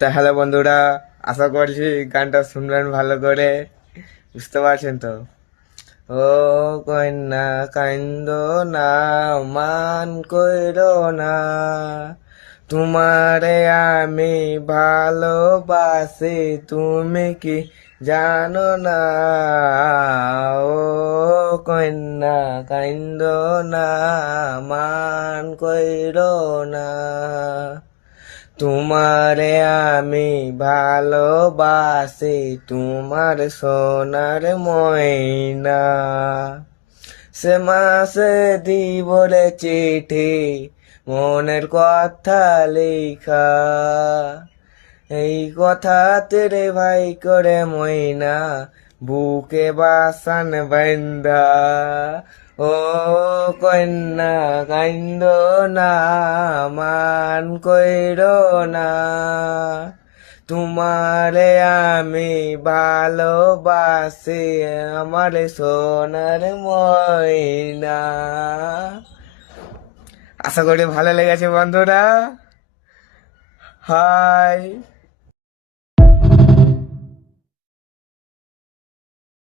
তা হ্যালো বন্ধুরা, আশা করছি গানটা শুনবেন ভালো করে। বুঝতে পারছেন তো? ও কন্যা কান্দ না, মান কইরো না, তোমারে আমি ভালোবাসি, তুমি কি জানো না? ও কন্যা কান্দ না, মান কইরো না, তোমারে আমি ভালোবাসি, তোমার সোনার ময়না। সে মাসে দিবরে চিঠি, মনের কথা লেখা, এই কথা তেরে ভাই করে ময়না, বুকে বাসান বান্দা। ও কন্যা কাইন্দ না, মান কইরো না, তোমারে আমি ভালোবাসি, আমার সোনার ময়না। আশা করি ভালো লেগেছে বন্ধুরা। হাই।